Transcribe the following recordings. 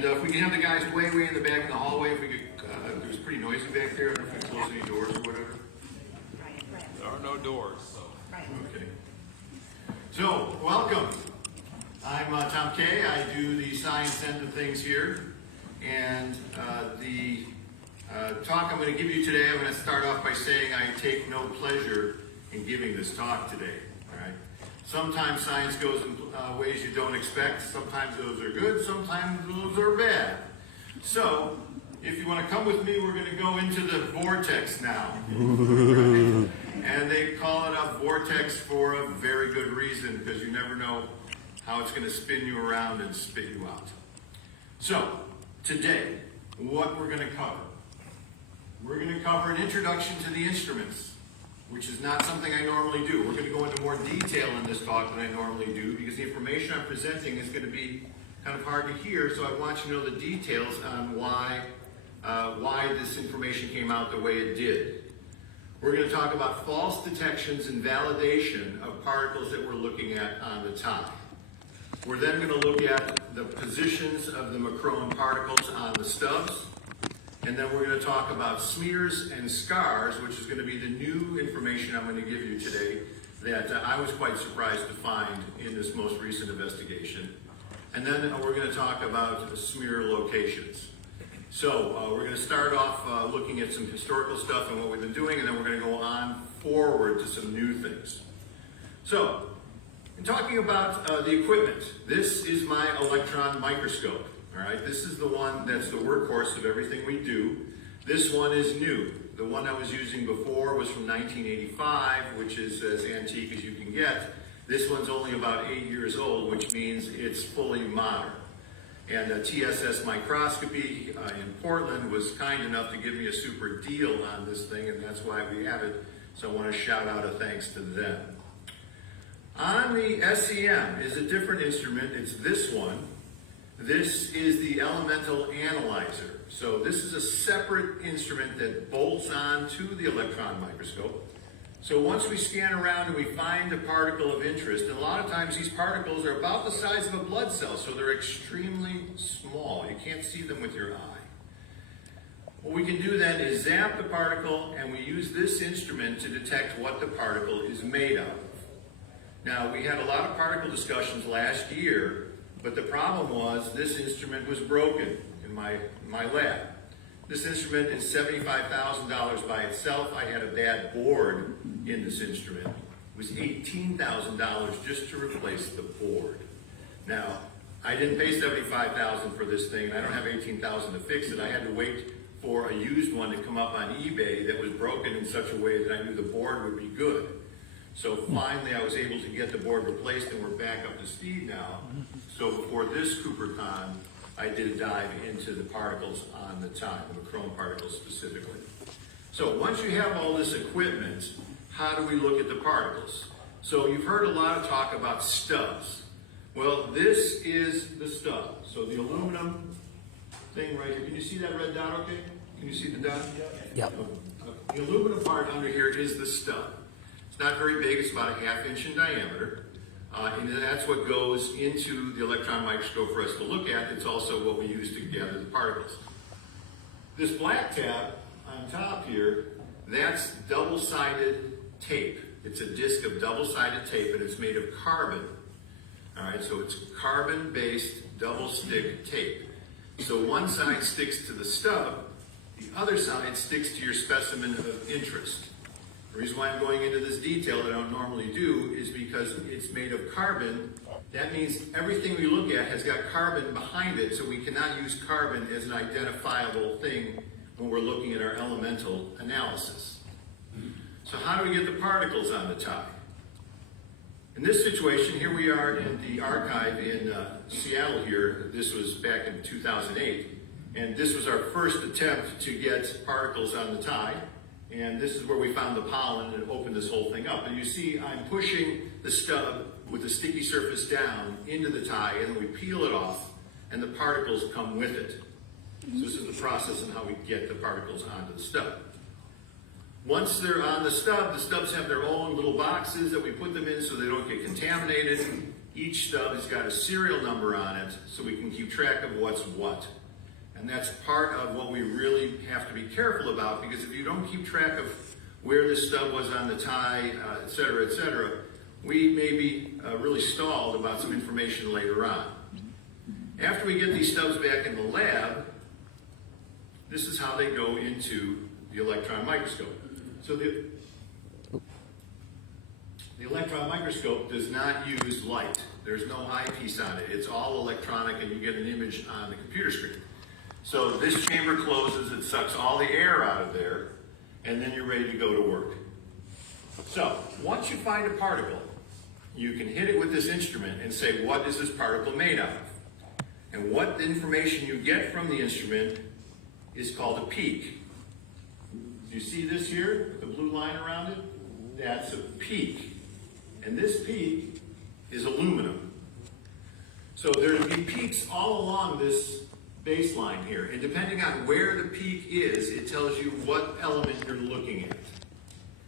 And if we can have the guys way in the back in the hallway, if we could, it was pretty noisy back there. I don't know if we can close any doors or whatever. There are no doors, so. Okay. So, welcome. I'm Tom Kaye. I do the science end of things here. And the talk I'm going to give you today, I'm going to start off by saying I take no pleasure in giving this talk today. All right. Sometimes science goes in ways you don't expect. Sometimes those are good. Sometimes those are bad. So, if you want to come with me, we're going to go into the vortex now. And they call it a vortex for a very good reason, because you never know how it's going to spin you around and spit you out. So, today, what we're going to cover. We're going to cover an introduction to the instruments, which is not something I normally do. We're going to go into more detail in this talk than I normally do, because the information I'm presenting is going to be kind of hard to hear, so I want you to know the details on why this information came out the way it did. We're going to talk about false detections and validation of particles that we're looking at on the tie. We're then going to look at the positions of the McCrone particles on the stubs. And then we're going to talk about smears and scars, which is going to be the new information I'm going to give you today that I was quite surprised to find in this most recent investigation. And then we're going to talk about smear locations. So we're going to start off looking at some historical stuff and what we've been doing, and then we're going to go on forward to some new things. So, in talking about the equipment, this is my electron microscope. All right, this is the one that's the workhorse of everything we do. This one is new. The one I was using before was from 1985, which is as antique as you can get. This one's only about 8 years old, which means it's fully modern. And TSS Microscopy in Portland was kind enough to give me a super deal on this thing, and that's why we have it. So I want to shout out a thanks to them. On the SEM is a different instrument. It's this one. This is the elemental analyzer. So this is a separate instrument that bolts on to the electron microscope. So once we scan around and we find a particle of interest, and a lot of times these particles are about the size of a blood cell, so they're extremely small. You can't see them with your eye. What we can do then is zap the particle, and we use this instrument to detect what the particle is made of. Now, we had a lot of particle discussions last year, but the problem was this instrument was broken in my lab. This instrument is $75,000 by itself. I had a bad board in this instrument. It was $18,000 just to replace the board. Now, I didn't pay $75,000 for this thing, and I don't have $18,000 to fix it. I had to wait for a used one to come up on eBay that was broken in such a way that I knew the board would be good. So finally, I was able to get the board replaced, and we're back up to speed now. So before this CooperCon, I did a dive into the particles on the tie, the McCrone particles specifically. So once you have all this equipment, how do we look at the particles? So you've heard a lot of talk about stubs. Well, this is the stub. So the aluminum thing right here. Can you see that red dot okay? Can you see the dot? Yep. Okay. The aluminum part under here is the stub. It's not very big. It's about a ½ inch in diameter. And that's what goes into the electron microscope for us to look at. It's also what we use to gather the particles. This black tab on top here, that's double-sided tape. It's a disc of double-sided tape, and it's made of carbon. All right, so it's carbon-based double-stick tape. So one side sticks to the stub, the other side sticks to your specimen of interest. The reason why I'm going into this detail that I don't normally do is because it's made of carbon. That means everything we look at has got carbon behind it, so we cannot use carbon as an identifiable thing when we're looking at our elemental analysis. So how do we get the particles on the tie? In this situation, here we are in the archive in Seattle here. This was back in 2008, and this was our first attempt to get particles on the tie. And this is where we found the pollen and opened this whole thing up. And you see I'm pushing the stub with the sticky surface down into the tie, and then we peel it off, and the particles come with it. So this is the process and how we get the particles onto the stub. Once they're on the stubs have their own little boxes that we put them in so they don't get contaminated. Each stub has got a serial number on it so we can keep track of what's what. And that's part of what we really have to be careful about, because if you don't keep track of where this stub was on the tie, et cetera, we may be really stalled about some information later on. After we get these stubs back in the lab, this is how they go into the electron microscope. So the electron microscope does not use light. There's no eyepiece on it. It's all electronic, and you get an image on the computer screen. So this chamber closes, it sucks all the air out of there, and then you're ready to go to work. So once you find a particle, you can hit it with this instrument and say, what is this particle made out of? And what information you get from the instrument is called a peak. Do you see this here, the blue line around it? That's a peak. And this peak is aluminum. So there will be peaks all along this baseline here. And depending on where the peak is, it tells you what element you're looking at.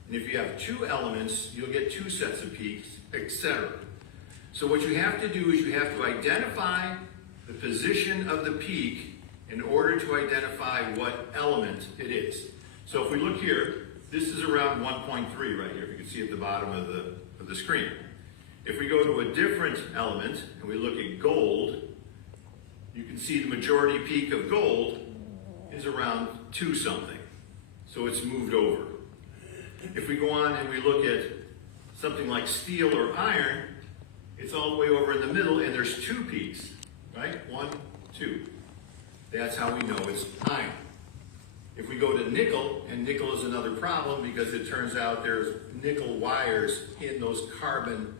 And if you have two elements, you'll get two sets of peaks, etc. So what you have to do is you have to identify the position of the peak in order to identify what element it is. So if we look here, this is around 1.3 right here, if you can see at the bottom of the screen. If we go to a different element and we look at gold, you can see the majority peak of gold is around 2 something. So it's moved over. If we go on and we look at something like steel or iron, it's all the way over in the middle, and there's 2 peaks, right? 1, 2. That's how we know it's iron. If we go to nickel, and nickel is another problem because it turns out there's nickel wires in those carbon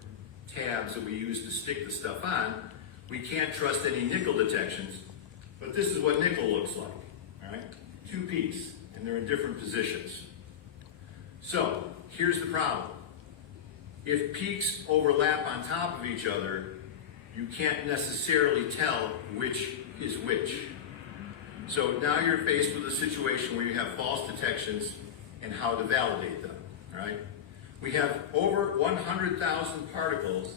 tabs that we use to stick the stuff on, we can't trust any nickel detections, but this is what nickel looks like, all right? 2 peaks, and they're in different positions. So, here's the problem. If peaks overlap on top of each other, you can't necessarily tell which is which. So now you're faced with a situation where you have false detections and how to validate them, right? We have over 100,000 particles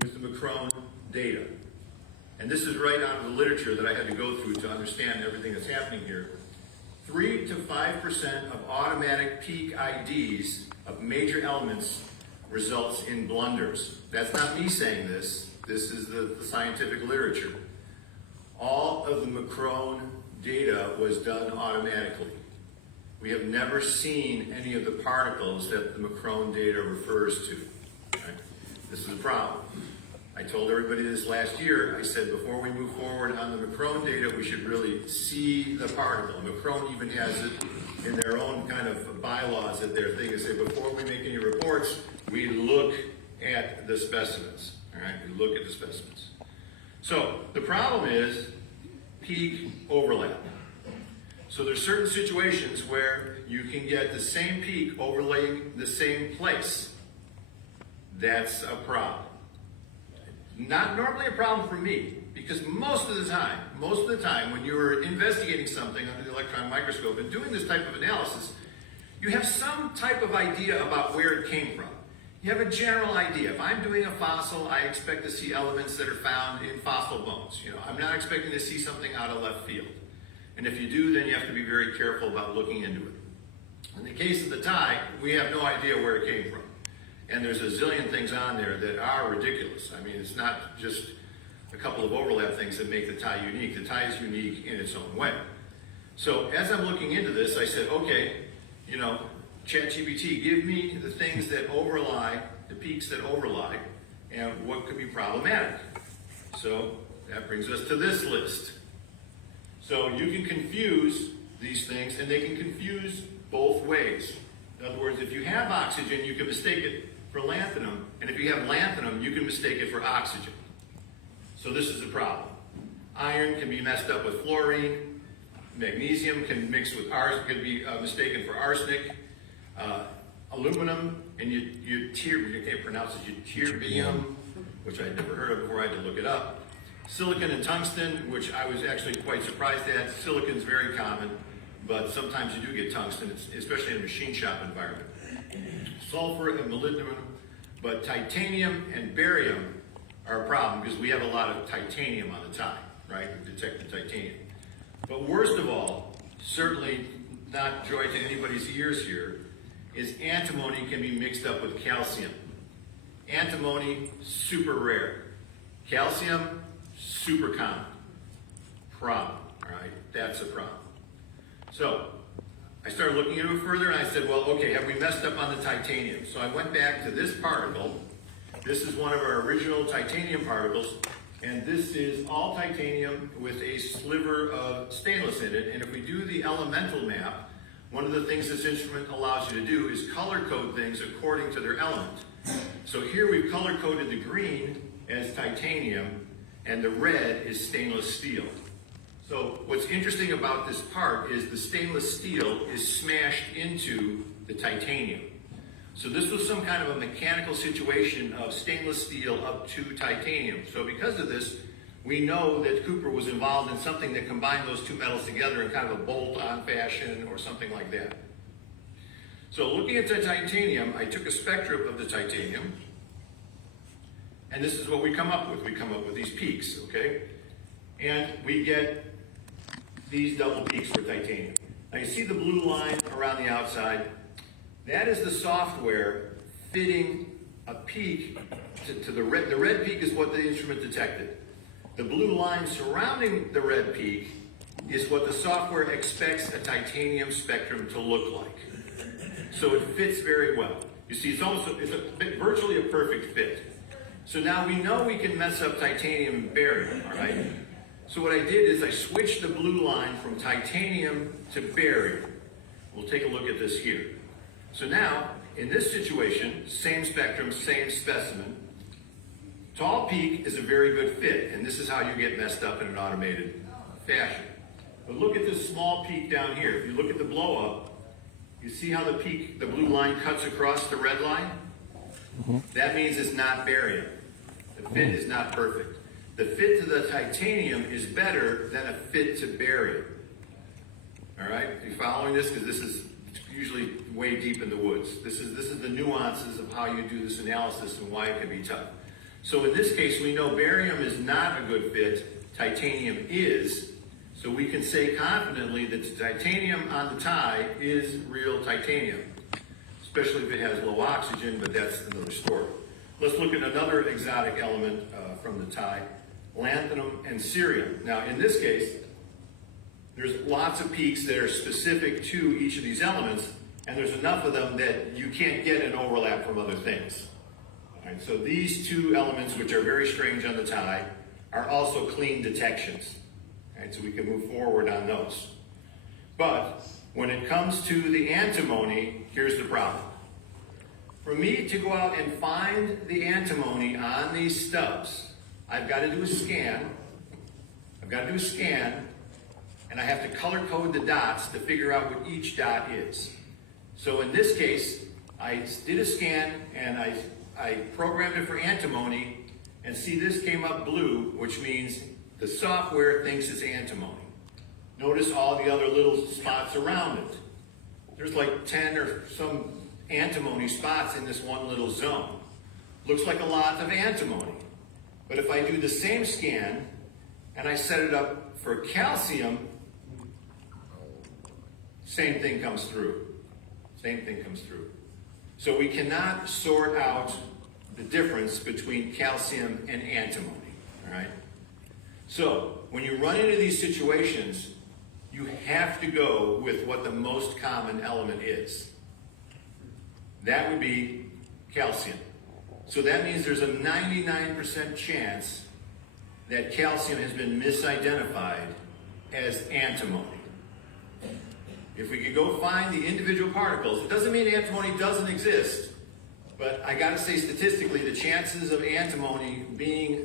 with the McCrone data. And this is right out of the literature that I had to go through to understand everything that's happening here. 3 to 5% of automatic peak IDs of major elements results in blunders. That's not me saying this. This is the scientific literature. All of the McCrone data was done automatically. We have never seen any of the particles that the McCrone data refers to. Right? This is a problem. I told everybody this last year. I said before we move forward on the McCrone data, we should really see the particle. McCrone even has it in their own kind of bylaws that their thing is say before we make any reports, we look at the specimens. All right, we look at the specimens. So the problem is peak overlap. So there's certain situations where you can get the same peak overlaying the same place. That's a problem. Not normally a problem for me, because most of the time when you're investigating something under the electron microscope and doing this type of analysis, you have some type of idea about where it came from. You have a general idea. If I'm doing a fossil, I expect to see elements that are found in fossil bones. You know, I'm not expecting to see something out of left field. And if you do, then you have to be very careful about looking into it. In the case of the tie, we have no idea where it came from. And there's a zillion things on there that are ridiculous. I mean, it's not just a couple of overlap things that make the tie unique. The tie is unique in its own way. So as I'm looking into this, I said, okay, you know, ChatGPT, give me the things that overlie, the peaks that overlie, and what could be problematic. So that brings us to this list. So you can confuse these things, and they can confuse both ways. In other words, if you have oxygen, you can mistake it for lanthanum, and if you have lanthanum, you can mistake it for oxygen. So this is a problem. Iron can be messed up with fluorine. Magnesium can mix with arsenic, could be mistaken for arsenic. Aluminum, and you can't pronounce it, ytterbium, which I'd never heard of before, I had to look it up. Silicon and tungsten, which I was actually quite surprised at. Silicon's very common, but sometimes you do get tungsten, especially in a machine shop environment. Sulfur and molybdenum, but titanium and barium are a problem because we have a lot of titanium on the tie, right? We detect the titanium. But worst of all, certainly not joy to anybody's ears here, is antimony can be mixed up with calcium. Antimony, super rare. Calcium, super common. Problem, all right? That's a problem. So, I started looking into it further and I said, well, okay, have we messed up on the titanium? So I went back to this particle. This is one of our original titanium particles, and this is all titanium with a sliver of stainless in it. And if we do the elemental map, one of the things this instrument allows you to do is color code things according to their element. So here we've color coded the green as titanium, and the red is stainless steel. So what's interesting about this part is the stainless steel is smashed into the titanium. So this was some kind of a mechanical situation of stainless steel up to titanium. So because of this, we know that Cooper was involved in something that combined those two metals together in kind of a bolt-on fashion or something like that. So looking at the titanium, I took a spectrum of the titanium, and this is what we come up with. We come up with these peaks, okay? And we get these double peaks for titanium. Now you see the blue line around the outside? That is the software fitting a peak to the red. The red peak is what the instrument detected. The blue line surrounding the red peak is what the software expects a titanium spectrum to look like. So it fits very well. You see, it's virtually a perfect fit. So now we know we can mess up titanium and barium, all right? So what I did is I switched the blue line from titanium to barium. We'll take a look at this here. So now, in this situation, same spectrum, same specimen. Tall peak is a very good fit, and this is how you get messed up in an automated fashion. But look at this small peak down here. If you look at the blow up, you see how the peak, the blue line cuts across the red line? That means it's not barium. The fit is not perfect. The fit to the titanium is better than a fit to barium. All right, are you following this? Because this is usually way deep in the woods. This is the nuances of how you do this analysis and why it can be tough. So in this case, we know barium is not a good fit, titanium is, so we can say confidently that titanium on the tie is real titanium, especially if it has low oxygen, but that's another story. Let's look at another exotic element from the tie, lanthanum and cerium. Now in this case, there's lots of peaks that are specific to each of these elements, and there's enough of them that you can't get an overlap from other things. All right, so these two elements, which are very strange on the tie, are also clean detections. All right, so we can move forward on those. But when it comes to the antimony, here's the problem. For me to go out and find the antimony on these stubs, I've got to do a scan. And I have to color code the dots to figure out what each dot is. So in this case, I did a scan and I programmed it for antimony, and see this came up blue, which means the software thinks it's antimony. Notice all the other little spots around it. There's like 10 or some antimony spots in this one little zone. Looks like a lot of antimony. But if I do the same scan and I set it up for calcium, same thing comes through. So we cannot sort out the difference between calcium and antimony, all right? So when you run into these situations, you have to go with what the most common element is. That would be calcium. So that means there's a 99% chance that calcium has been misidentified as antimony. If we could go find the individual particles, it doesn't mean antimony doesn't exist, but I gotta say statistically the chances of antimony being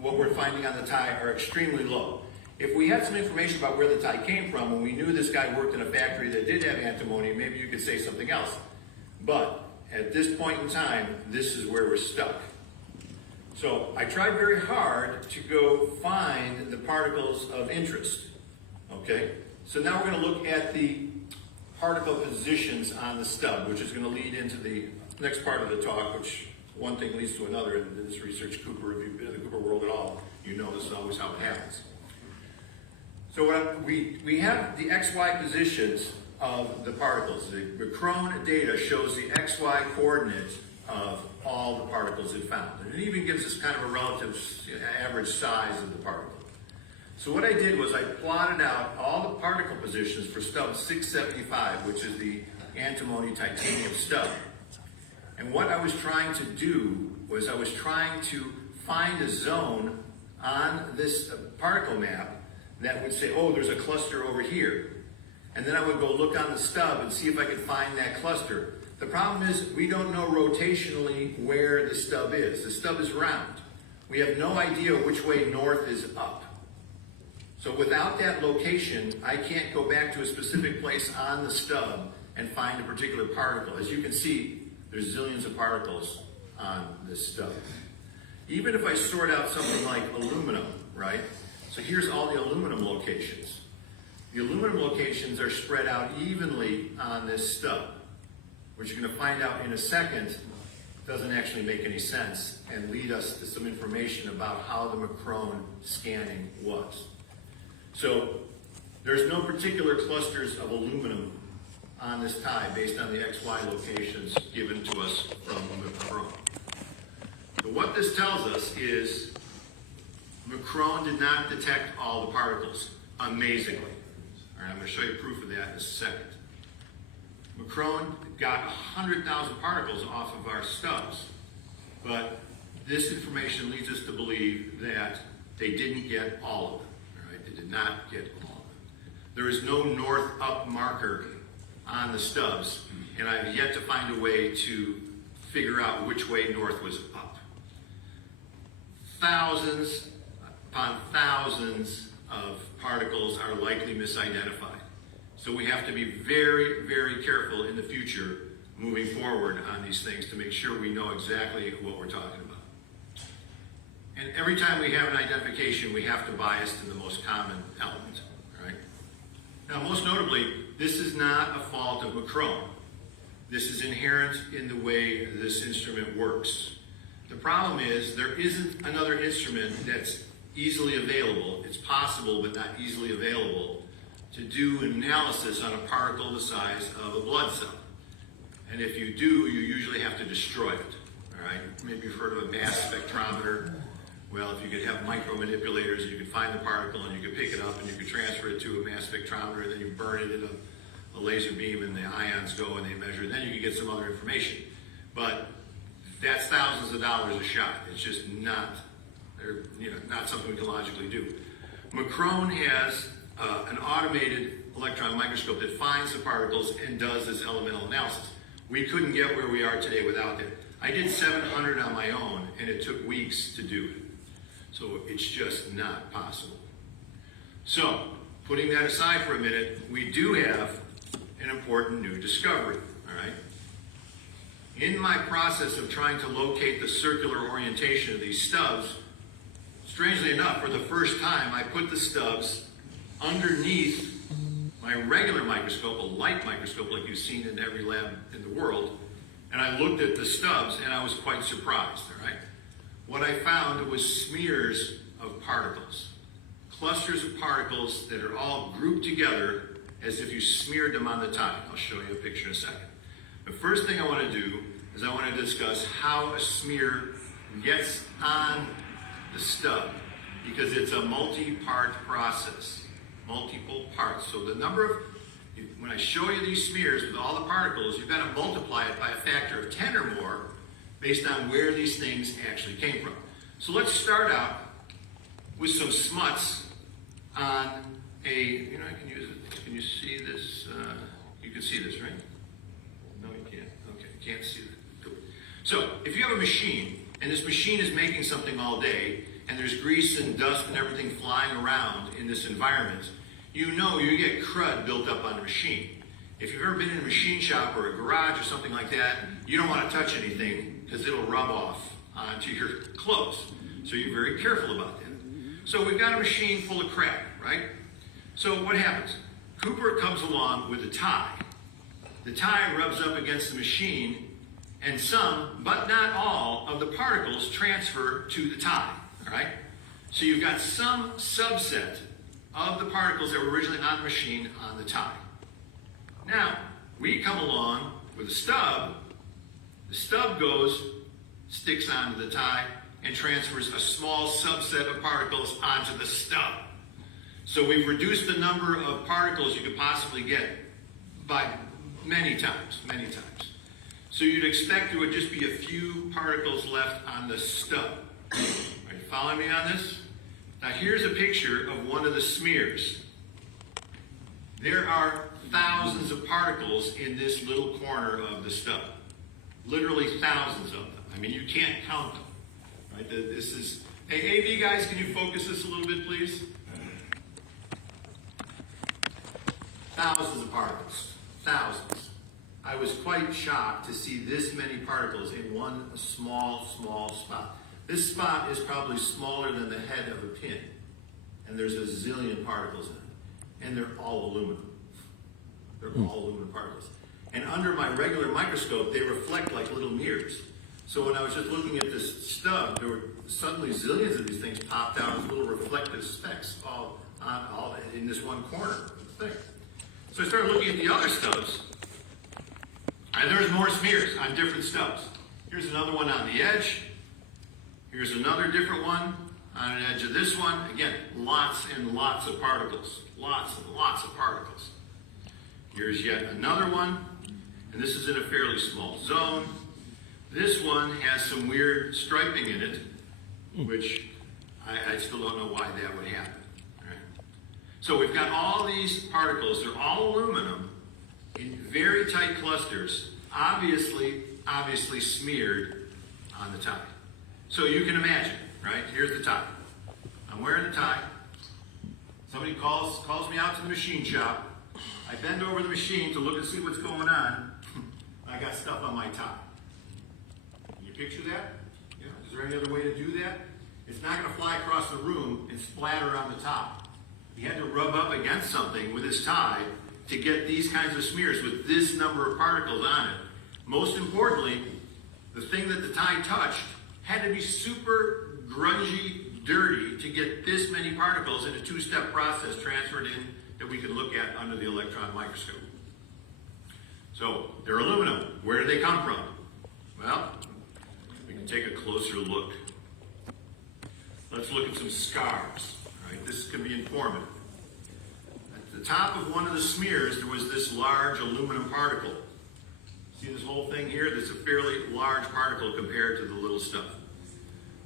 what we're finding on the tie are extremely low. If we had some information about where the tie came from, when we knew this guy worked in a factory that did have antimony, maybe you could say something else. But at this point in time, this is where we're stuck. So I tried very hard to go find the particles of interest, okay? So now we're going to look at the particle positions on the stub, which is going to lead into the next part of the talk, which one thing leads to another, and in this research, Cooper, if you've been in the Cooper world at all, you know this is always how it happens. So we have the XY positions of the particles. The McCrone data shows the XY coordinates of all the particles it found. And it even gives us kind of a relative average size of the particle. So what I did was I plotted out all the particle positions for stub 675, which is the antimony titanium stub. And what I was trying to do was I was trying to find a zone on this particle map that would say, oh, there's a cluster over here. And then I would go look on the stub and see if I could find that cluster. The problem is we don't know rotationally where the stub is. The stub is round. We have no idea which way north is up. So without that location, I can't go back to a specific place on the stub and find a particular particle. As you can see, there's zillions of particles on this stub. Even if I sort out something like aluminum, right? So here's all the aluminum locations. The aluminum locations are spread out evenly on this stub, which you're going to find out in a second doesn't actually make any sense and lead us to some information about how the McCrone scanning was. So there's no particular clusters of aluminum on this tie based on the XY locations given to us from McCrone. So what this tells us is McCrone did not detect all the particles, amazingly. All right, I'm going to show you proof of that in a second. McCrone got 100,000 particles off of our stubs, but this information leads us to believe that they didn't get all of them. All right, they did not get all of them. There is no north up marker on the stubs, and I've yet to find a way to figure out which way north was up. Thousands upon thousands of particles are likely misidentified. So we have to be very, very careful in the future moving forward on these things to make sure we know exactly what we're talking about. And every time we have an identification, we have to bias to the most common element, right? Now, most notably, this is not a fault of McCrone. This is inherent in the way this instrument works. The problem is there isn't another instrument that's easily available. It's possible, but not easily available to do an analysis on a particle the size of a blood cell. And if you do, you usually have to destroy it, all right? Maybe you've heard of a mass spectrometer. Well, if you could have micromanipulators, you could find the particle and you could pick it up and you could transfer it to a mass spectrometer, and then you burn it in a laser beam and the ions go and they measure, and then you can get some other information. But that's thousands of dollars a shot. It's just not, not something we can logically do. McCrone has an automated electron microscope that finds the particles and does this elemental analysis. We couldn't get where we are today without that. I did 700 on my own, and it took weeks to do it. So it's just not possible. So, putting that aside for a minute, we do have an important new discovery, all right? In my process of trying to locate the circular orientation of these stubs, strangely enough, for the first time, I put the stubs underneath my regular microscope, a light microscope like you've seen in every lab in the world, and I looked at the stubs and I was quite surprised, all right? What I found was smears of particles, clusters of particles that are all grouped together as if you smeared them on the tie. I'll show you a picture in a second. The first thing I want to do is I want to discuss how a smear gets on the stub, because it's a multi-part process, multiple parts. So the number of, when I show you these smears with all the particles, you've got to multiply it by a factor of 10 or more based on where these things actually came from. So let's start out with some smuts on a, I can use it. Can you see this? You can see this, right? No, you can't. Okay, you can't see that. Cool. So if you have a machine, and this machine is making something all day, and there's grease and dust and everything flying around in this environment, you know you get crud built up on the machine. If you've ever been in a machine shop or a garage or something like that, you don't want to touch anything because it'll rub off onto your clothes. So you're very careful about that. So we've got a machine full of crap, right? So what happens? Cooper comes along with a tie. The tie rubs up against the machine, And some, but not all, of the particles transfer to the tie, all right? So you've got some subset of the particles that were originally on the machine on the tie. Now, we come along with a stub. The stub goes, sticks onto the tie, and transfers a small subset of particles onto the stub. So we've reduced the number of particles you could possibly get by many times, many times. So you'd expect there would just be a few particles left on the stub. Are you following me on this? Now here's a picture of one of the smears. There are thousands of particles in this little corner of the stub. Literally thousands of them. I mean, you can't count them. Right? This is. Hey, AV guys, can you focus this a little bit, please? Thousands of particles. Thousands. I was quite shocked to see this many particles in one small spot. This spot is probably smaller than the head of a pin. And there's a zillion particles in it. And they're all aluminum. They're all aluminum particles. And under my regular microscope, they reflect like little mirrors. So when I was just looking at this stub, there were suddenly zillions of these things popped out as little reflective specks all in this one corner of the thing. So I started looking at the other stubs, and there's more smears on different stubs. Here's another one on the edge. Here's another different one on an edge of this one. Again, lots and lots of particles. Lots and lots of particles. Here's yet another one, and this is in a fairly small zone. This one has some weird striping in it, which I still don't know why that would happen. Right? So we've got all these particles. They're all aluminum in very tight clusters, obviously smeared on the tie. So you can imagine, right? Here's the tie. I'm wearing the tie. Somebody calls me out to the machine shop. I bend over the machine to look and see what's going on. I got stuff on my tie. Can you picture that? Yeah. Is there any other way to do that? It's not going to fly across the room and splatter on the top. He had to rub up against something with his tie to get these kinds of smears with this number of particles on it. Most importantly, the thing that the tie touched had to be super grungy, dirty to get this many particles in a two-step process transferred in that we could look at under the electron microscope. So, they're aluminum. Where do they come from? Well, we can take a closer look. Let's look at some scars. All right, this can be informative. At the top of one of the smears, there was this large aluminum particle. See this whole thing here? That's a fairly large particle compared to the little stuff.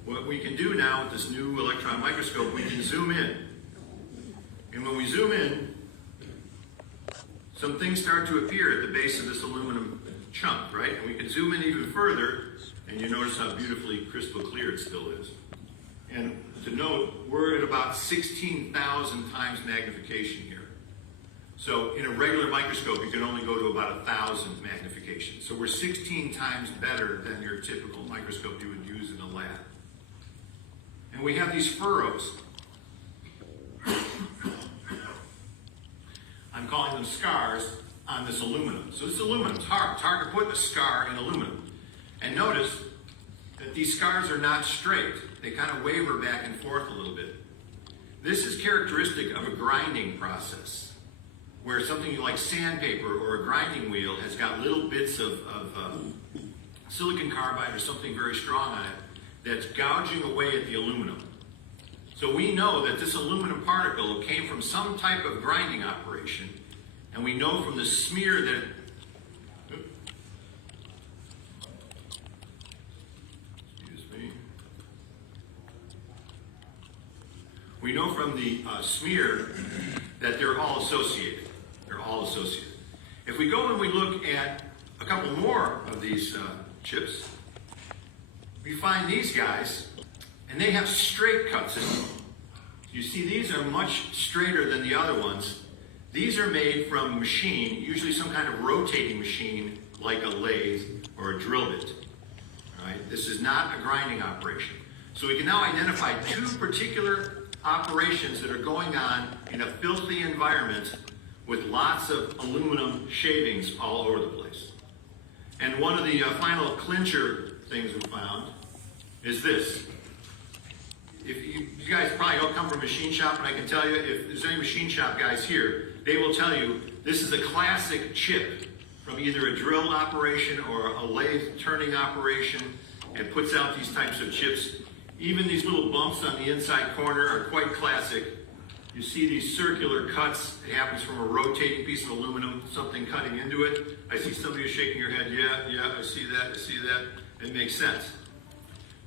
What we can do now with this new electron microscope, we can zoom in. And when we zoom in, some things start to appear at the base of this aluminum chunk, right? And we can zoom in even further, and you notice how beautifully crystal clear it still is. And to note, we're at about 16,000 times magnification here. So in a regular microscope, you can only go to about 1,000 magnification. So we're 16 times better than your typical microscope you would use in a lab. And we have these furrows. I'm calling them scars on this aluminum. So this aluminum is hard. It's hard to put a scar in aluminum. And notice that these scars are not straight. They kind of waver back and forth a little bit. This is characteristic of a grinding process, where something like sandpaper or a grinding wheel has got little bits of silicon carbide or something very strong on it that's gouging away at the aluminum. So we know that this aluminum particle came from some type of grinding operation, and we know from the smear that we know from the smear that they're all associated. They're all associated. If we go and we look at a couple more of these chips, we find these guys, and they have straight cuts in them. You see, these are much straighter than the other ones. These are made from a machine, usually some kind of rotating machine like a lathe or a drill bit. All right? This is not a grinding operation. So we can now identify two particular operations that are going on in a filthy environment with lots of aluminum shavings all over the place. And one of the final clincher things we found is this. If you guys probably don't come from a machine shop, and I can tell you, if there's any machine shop guys here, they will tell you this is a classic chip from either a drill operation or a lathe turning operation, and puts out these types of chips. Even these little bumps on the inside corner are quite classic. You see these circular cuts. It happens from a rotating piece of aluminum, something cutting into it. I see somebody shaking your head. Yeah, I see that. It makes sense.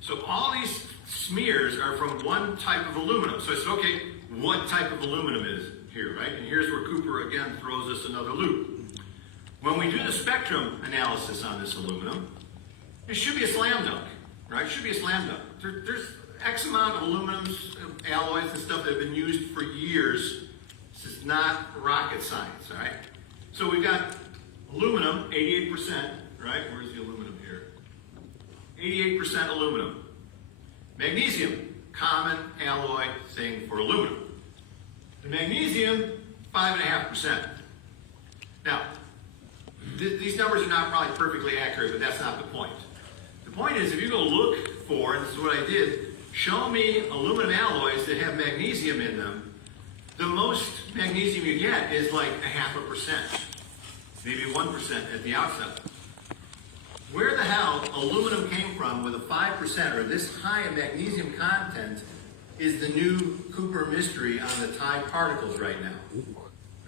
So all these smears are from one type of aluminum. So I said, okay, what type of aluminum is here, right? And here's where Cooper, again, throws us another loop. When we do the spectrum analysis on this aluminum, it should be a slam dunk, right? It should be a slam dunk. There's X amount of aluminums, alloys and stuff that have been used for years. This is not rocket science, all right? So we've got aluminum, 88%, right? Where's the aluminum here? 88% aluminum. Magnesium, common alloy thing for aluminum. The magnesium, 5.5%. Now, these numbers are not probably perfectly accurate, but that's not the point. The point is, if you go look for, and this is what I did, show me aluminum alloys that have magnesium in them, the most magnesium you get is like 0.5%, maybe 1% at the outset. Where the hell aluminum came from with a 5% or this high in magnesium content is the new Cooper mystery on the tie particles right now.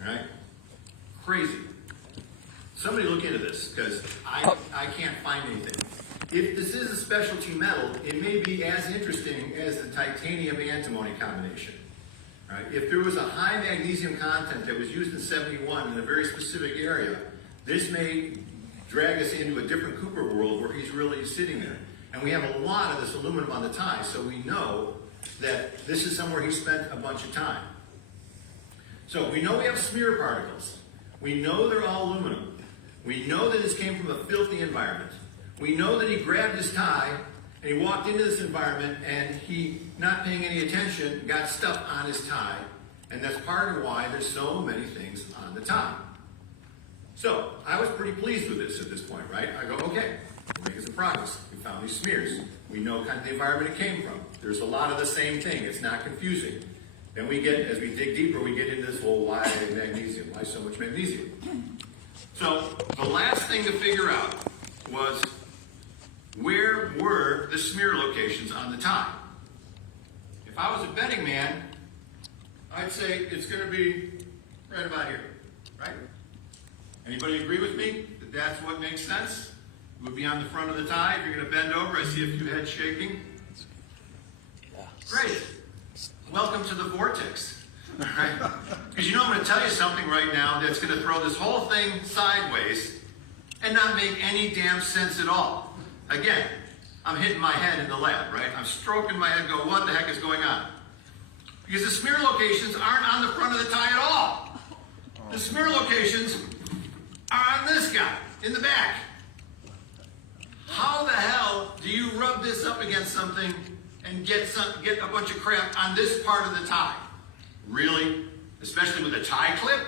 Right? Crazy. Somebody look into this, because I can't find anything. If this is a specialty metal, it may be as interesting as the titanium antimony combination. Right? If there was a high magnesium content that was used in 71 in a very specific area, this may drag us into a different Cooper world where he's really sitting there. And we have a lot of this aluminum on the tie, so we know that this is somewhere he spent a bunch of time. So we know we have smear particles. We know they're all aluminum. We know that this came from a filthy environment. We know that he grabbed his tie and he walked into this environment and he, not paying any attention, got stuff on his tie. And that's part of why there's so many things on the tie. So I was pretty pleased with this at this point, right? I go, okay, we're making some progress. We found these smears. We know kind of the environment it came from. There's a lot of the same thing. It's not confusing. Then we get, as we dig deeper, we get into this, well, why magnesium? Why so much magnesium? So the last thing to figure out was, where were the smear locations on the tie? If I was a betting man, I'd say it's going to be right about here, right? Anybody agree with me that that's what makes sense? It would be on the front of the tie. If you're going to bend over, I see a few heads shaking. Great. Welcome to the vortex. Right? Because you know I'm going to tell you something right now that's going to throw this whole thing sideways and not make any damn sense at all. Again, I'm hitting my head in the lab, right? I'm stroking my head, going, what the heck is going on? Because the smear locations aren't on the front of the tie at all. The smear locations are on this guy, in the back. How the hell do you rub this up against something and get a bunch of crap on this part of the tie? Really? Especially with a tie clip?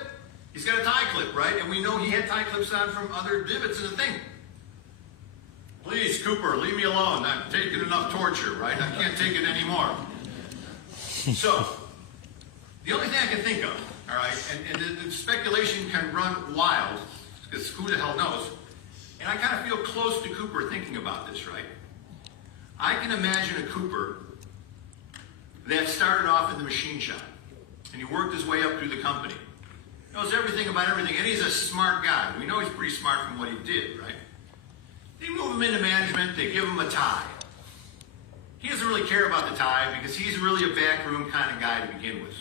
He's got a tie clip, right? And we know he had tie clips on from other divots in the thing. Please, Cooper, leave me alone. I'm taking enough torture, right? I can't take it anymore. So, the only thing I can think of, all right, and the speculation can run wild, because who the hell knows, and I kind of feel close to Cooper thinking about this, right? I can imagine a Cooper that started off in the machine shop, and he worked his way up through the company. Knows everything about everything, and he's a smart guy. We know he's pretty smart from what he did, right? They move him into management, they give him a tie. He doesn't really care about the tie because he's really a backroom kind of guy to begin with.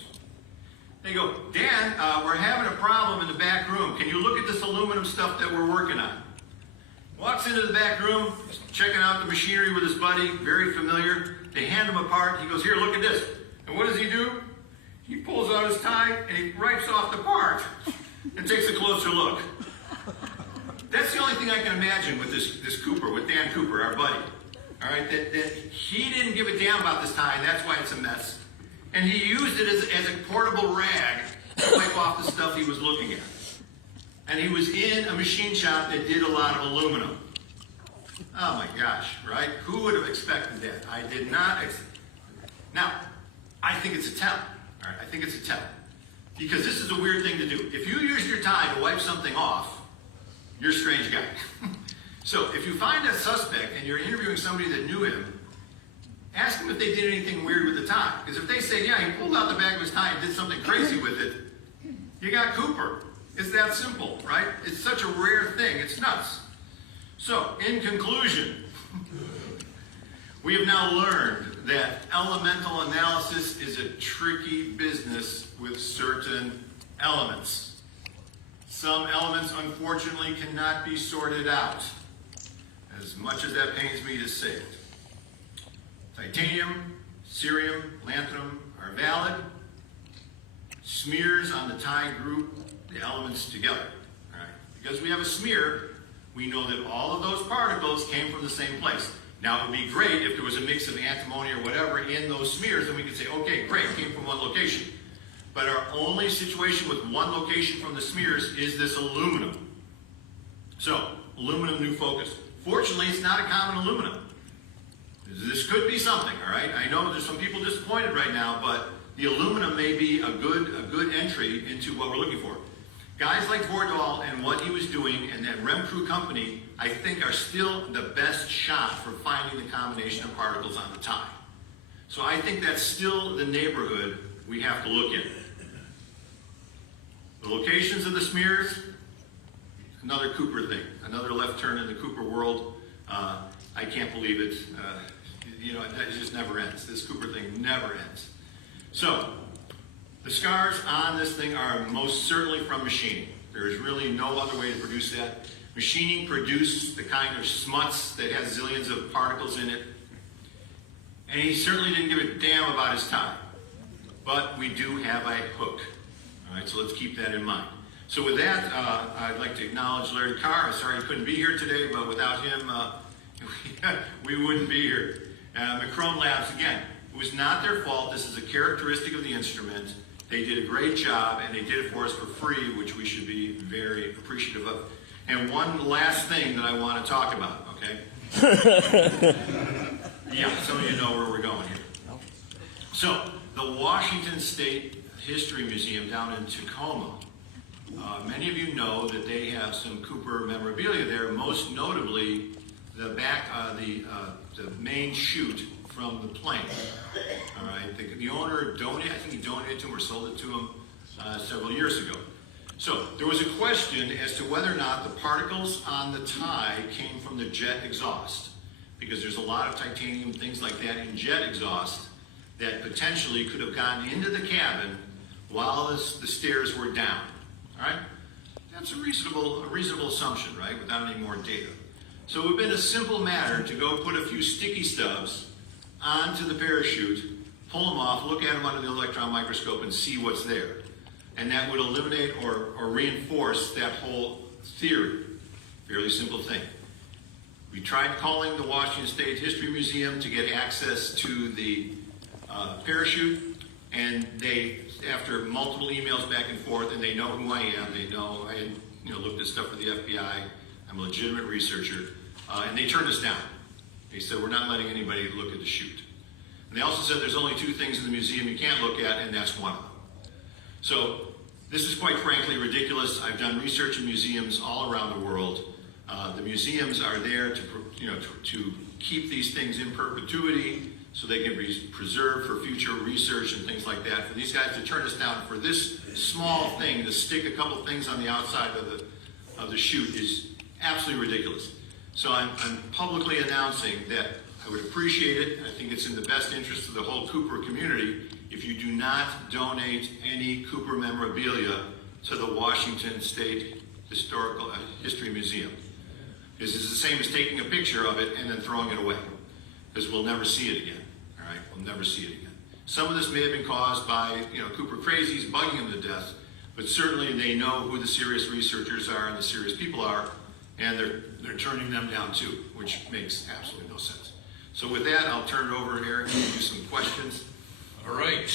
They go, Dan, we're having a problem in the back room. Can you look at this aluminum stuff that we're working on? Walks into the back room, checking out the machinery with his buddy, very familiar. They hand him a part. He goes, here, look at this. And what does he do? He pulls out his tie and he rips off the part and takes a closer look. That's the only thing I can imagine with this Cooper, with Dan Cooper, our buddy. All right, that he didn't give a damn about this tie, and that's why it's a mess. And he used it as a portable rag to wipe off the stuff he was looking at. and he was in a machine shop that did a lot of aluminum. Oh my gosh, right? Who would have expected that? I did not. Now, I think it's a tell. All right, I think it's a tell. Because this is a weird thing to do. If you use your tie to wipe something off, you're a strange guy. So if you find a suspect and you're interviewing somebody that knew him, ask them if they did anything weird with the tie. Because if they say, yeah, he pulled out the back of his tie and did something crazy with it, you got Cooper. It's that simple, right? It's such a rare thing. It's nuts. So, in conclusion, we have now learned that elemental analysis is a tricky business with certain elements. Some elements, unfortunately, cannot be sorted out, as much as that pains me to say it. Titanium, cerium, lanthanum are valid. Smears on the tie group the elements together. All right? Because we have a smear, we know that all of those particles came from the same place. Now, it would be great if there was a mix of antimony or whatever in those smears, and we could say, okay, great, it came from one location. But our only situation with one location from the smears is this aluminum. So, aluminum new focus. Fortunately, it's not a common aluminum. This could be something, all right? I know there's some people disappointed right now, but the aluminum may be a good entry into what we're looking for. Guys like Vordahl and what he was doing and that RemCrew company, I think, are still the best shot for finding the combination of particles on the tie. So I think that's still the neighborhood we have to look in. The locations of the smears, another Cooper thing, another left turn in the Cooper world. I can't believe it. It just never ends. This Cooper thing never ends. So, the scars on this thing are most certainly from machining. There is really no other way to produce that. Machining produced the kind of smuts that has zillions of particles in it. And he certainly didn't give a damn about his tie. But we do have a hook. All right, so let's keep that in mind. So with that, I'd like to acknowledge Larry Carr. I'm sorry he couldn't be here today, but without him, we wouldn't be here. McCrone Labs, again, it was not their fault. This is a characteristic of the instrument. They did a great job, and they did it for us for free, which we should be very appreciative of. And one last thing that I want to talk about, okay? Yeah, some of you know where we're going here. So, the Washington State History Museum down in Tacoma, many of you know that they have some Cooper memorabilia there, most notably the main chute from the plane. All right, the owner donated, I think he donated to him or sold it to him several years ago. So there was a question as to whether or not the particles on the tie came from the jet exhaust, because there's a lot of titanium, things like that in jet exhaust that potentially could have gone into the cabin while the stairs were down. All right, that's a reasonable assumption, right? Without any more data. So it would have been a simple matter to go put a few sticky stubs onto the parachute, pull them off, look at them under the electron microscope, and see what's there. And that would eliminate or reinforce that whole theory. Fairly simple thing. We tried calling the Washington State History Museum to get access to the parachute, and they, after multiple emails back and forth, and they know who I am, they know I had looked at stuff for the FBI, I'm a legitimate researcher, and they turned us down. They said, we're not letting anybody look at the chute. And they also said there's only two things in the museum you can't look at, and that's one of them. So this is quite frankly ridiculous. I've done research in museums all around the world. The museums are there to keep these things in perpetuity so they can be preserved for future research and things like that. For these guys to turn us down for this small thing, to stick a couple things on the outside of the chute, is absolutely ridiculous. So I'm publicly announcing that I would appreciate it, and I think it's in the best interest of the whole Cooper community, if you do not donate any Cooper memorabilia to the Washington State History Museum. Because it's the same as taking a picture of it and then throwing it away. Because we'll never see it again. All right, we'll never see it again. Some of this may have been caused by Cooper crazies bugging him to death, but certainly they know who the serious researchers are and the serious people are, and they're turning them down too, which makes absolutely no sense. So with that, I'll turn it over to Eric to give you some questions. All right.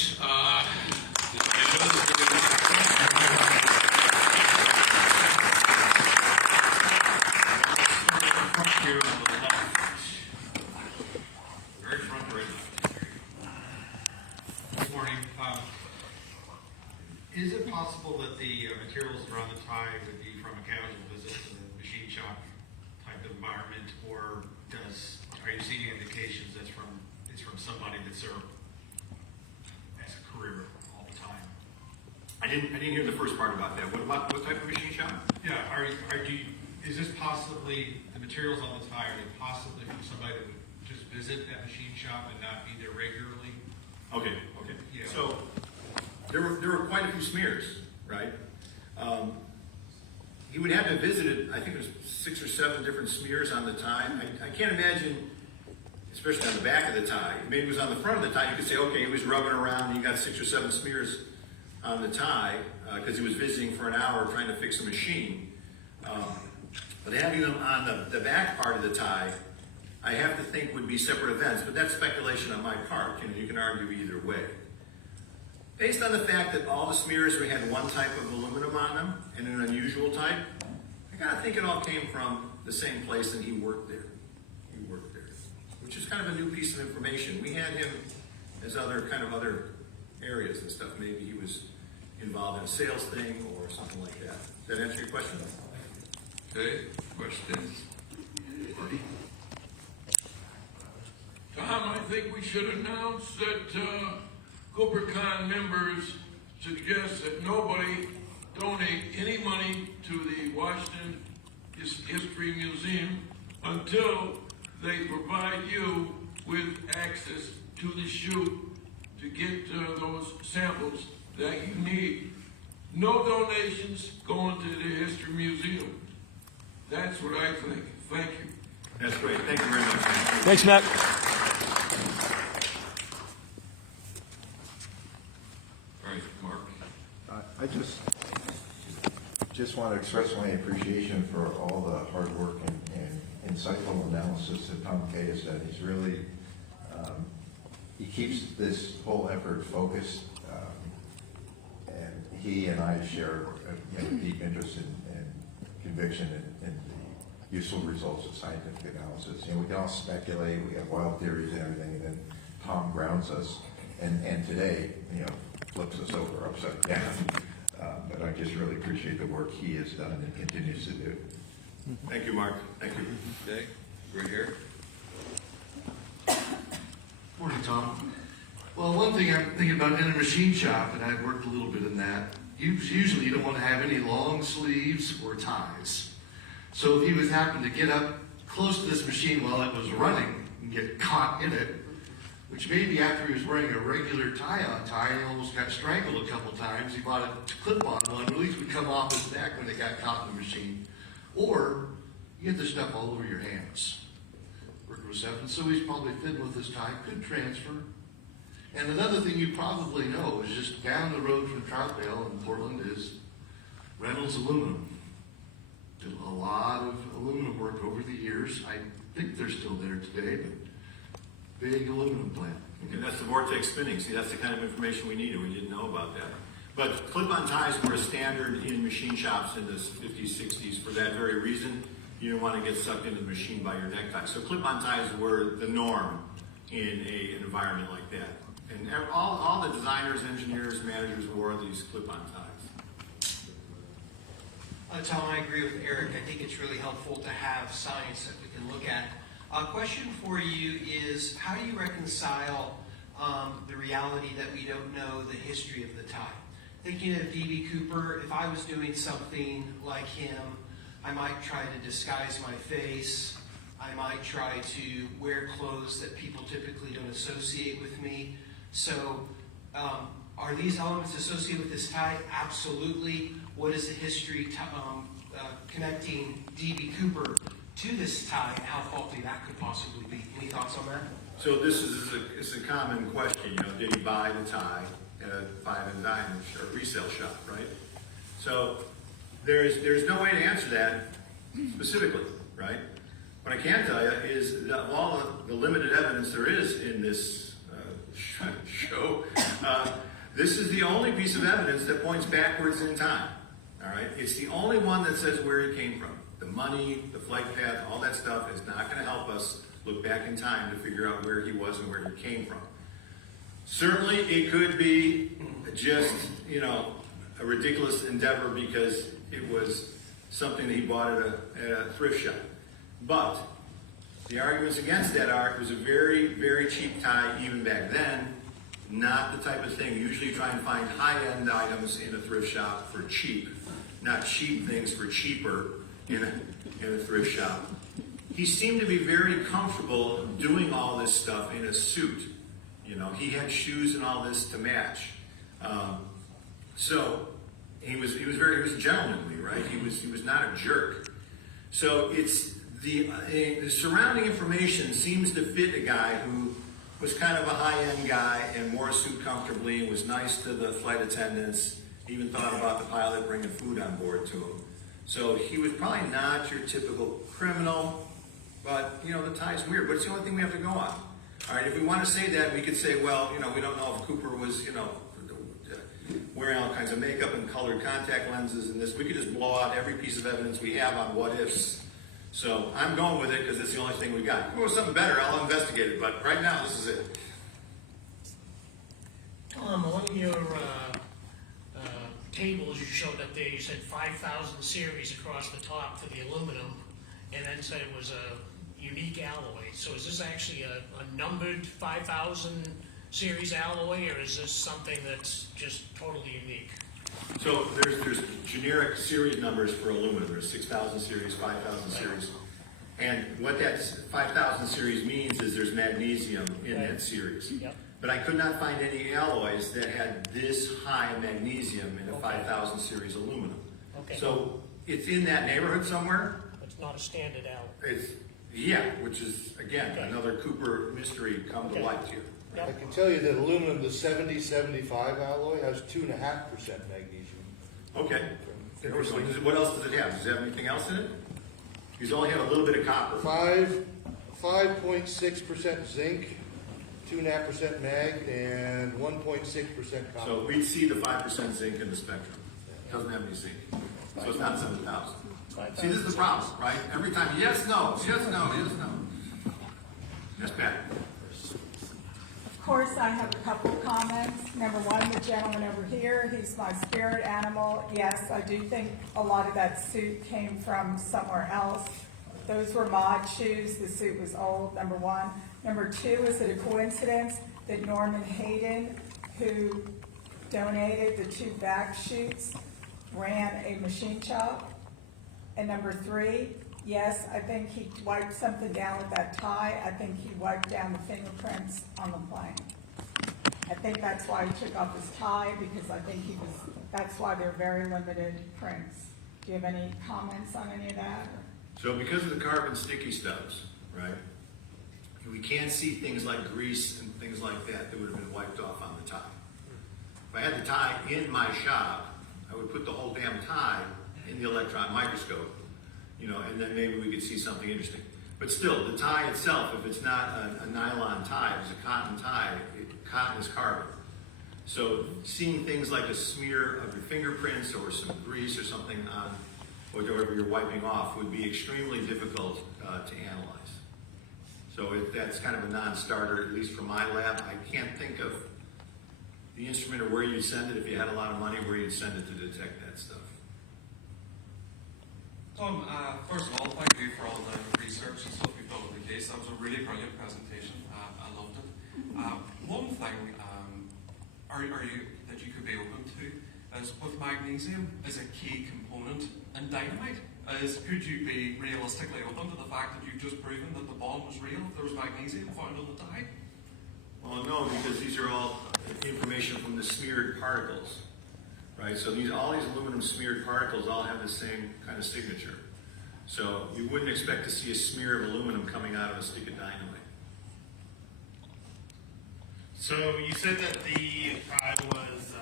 that the materials around the tie would be from a casual visit to the machine shop type of environment, or are you seeing indications it's from somebody that's there as a career all the time? I didn't hear the first part about that. What type of machine shop? Yeah, is this possibly, the materials on the tie, are they possibly from somebody that would just visit that machine shop and not be there regularly? Okay. Yeah. So there were quite a few smears, right? He would have to visit, I think there's 6 or 7 different smears on the tie. I can't imagine, especially on the back of the tie. Maybe it was on the front of the tie. You could say, okay, he was rubbing around and he got 6 or 7 smears on the tie because he was visiting for an hour trying to fix a machine. But having them on the back part of the tie, I have to think would be separate events, but that's speculation on my part. You can argue either way. Based on the fact that all the smears had one type of aluminum on them and an unusual type, I gotta think it all came from the same place and he worked there. Which is kind of a new piece of information. We had him as other areas and stuff. Maybe he was involved in a sales thing or something like that. Does that answer your question? Okay, questions? Marty? Tom, I think we should announce that CooperCon members suggest that nobody donate any money to the Washington History Museum until they provide you with access to the chute to get those samples that you need. No donations going to the History Museum. That's what I think. Thank you. That's great. Thank you very much. Thanks, Matt. All right, Mark. I just want to express my appreciation for all the hard work and insightful analysis that Tom Kaye has done. He's really, he keeps this whole effort focused, and he and I share a deep interest and conviction in the useful results of scientific analysis. We can all speculate, we have wild theories and everything, and then Tom grounds us, and today, flips us over upside down. But I just really appreciate the work he has done and continues to do. Thank you, Mark. Thank you. Okay, right here. Morning, Tom. Well, one thing I'm thinking about in a machine shop, and I've worked a little bit in that, usually you don't want to have any long sleeves or ties. So if he was happen to get up close to this machine while it was running and get caught in it, which maybe after he was wearing a regular tie-on tie and he almost got strangled a couple times, he bought a clip-on one, at least would come off his neck when it got caught in the machine. Or you get this stuff all over your hands. Working with stuff, and so he's probably fiddling with his tie, could transfer. And another thing you probably know is just down the road from Troutdale in Portland is Reynolds Aluminum. Did a lot of aluminum work over the years. I think they're still there today, but big aluminum plant. And that's the vortex spinning. See, that's the kind of information we needed. We didn't know about that. But clip-on ties were a standard in machine shops in the 50s, 60s for that very reason. You didn't want to get sucked into the machine by your necktie. So clip-on ties were the norm in an environment like that. And all the designers, engineers, managers wore these clip-on ties. Tom, I agree with Eric. I think it's really helpful to have science that we can look at. A question for you is, how do you reconcile the reality that we don't know the history of the tie? Thinking of D.B. Cooper, if I was doing something like him, I might try to disguise my face. I might try to wear clothes that people typically don't associate with me. So are these elements associated with this tie? Absolutely. What is the history connecting D.B. Cooper to this tie and how faulty that could possibly be? Any thoughts on that? So this is a common question. Did he buy the tie at a five and dime or resale shop, right? So there's no way to answer that specifically, right? What I can tell you is that of all the limited evidence there is in this show, this is the only piece of evidence that points backwards in time. All right, it's the only one that says where he came from. The money, the flight path, all that stuff is not going to help us look back in time to figure out where he was and where he came from. Certainly, it could be just a ridiculous endeavor because it was something that he bought at a thrift shop. But the arguments against that are it was a very, very cheap tie even back then, not the type of thing. Usually you try and find high-end items in a thrift shop for cheap, not cheap things for cheaper in a thrift shop. He seemed to be very comfortable doing all this stuff in a suit. You know, he had shoes and all this to match. So he was gentlemanly, right? He was not a jerk. So it's the surrounding information seems to fit a guy who was kind of a high-end guy and wore a suit comfortably and was nice to the flight attendants, even thought about the pilot bringing food on board to him. So he was probably not your typical criminal, but, you know, the tie's weird, but it's the only thing we have to go on. All right, if we want to say that, we could say, well, you know, we don't know if Cooper was, you know, wearing all kinds of makeup and colored contact lenses and this. We could just blow out every piece of evidence we have on what ifs. So I'm going with it because it's the only thing we got. If it was something better, I'll investigate it, but right now, this is it. Tom, on your tables you showed up there, you said 5,000 series across the top for the aluminum, and then said it was a unique alloy. So is this actually a numbered 5,000 series alloy, or is this something that's just totally unique? So there's generic series numbers for aluminum. There's 6,000 series, 5,000 series. And what that 5,000 series means is there's magnesium in that series. Yep. But I could not find any alloys that had this high magnesium in a 5,000 series aluminum. Okay. So it's in that neighborhood somewhere. It's not a standard alloy. Which is, again, Okay. another Cooper mystery come to Okay. light here. I can tell you that aluminum, the 7075 alloy, has 2.5% magnesium. Okay. What else does it have? Does it have anything else in it? He's only had a little bit of copper. 5.6% zinc, 2.5% mag, and 1.6% copper. So we'd see the 5% zinc in the spectrum. Doesn't have any zinc. So it's not 7,000. See, this is the problem, right? Every time, yes, no, yes, no, yes, no. That's bad. Of course, I have a couple of comments. Number one, the gentleman over here, he's my spirit animal. Yes, I do think a lot of that suit came from somewhere else. Those were mod shoes. The suit was old, number one. Number two, is it a coincidence that Norman Hayden, who donated the two back shoots, ran a machine shop? And number three, yes, I think he wiped something down with that tie. I think he wiped down the fingerprints on the plane. I think that's why he took off his tie, because I think that's why they're very limited prints. Do you have any comments on any of that? So because of the carbon sticky stubs, right, we can't see things like grease and things like that that would have been wiped off on the tie. If I had the tie in my shop, I would put the whole damn tie in the electron microscope, you know, and then maybe we could see something interesting. But still, the tie itself, if it's not a nylon tie, if it's a cotton tie, cotton is carbon. So seeing things like a smear of your fingerprints or some grease or something on whatever you're wiping off would be extremely difficult to analyze. So that's kind of a non-starter, at least for my lab. I can't think of the instrument or where you'd send it if you had a lot of money, where you'd send it to detect that stuff. Tom, first of all, thank you for all the research and stuff you've done with the case. That was a really brilliant presentation. I loved it. One thing that you could be open to is with magnesium is a key component in dynamite. Could you be realistically open to the fact that you've just proven that the bomb was real if there was magnesium found on the tie? Well, no, because these are all information from the smeared particles, right? So all these aluminum smeared particles all have the same kind of signature. So you wouldn't expect to see a smear of aluminum coming out of a stick of dynamite. So you said that the tie was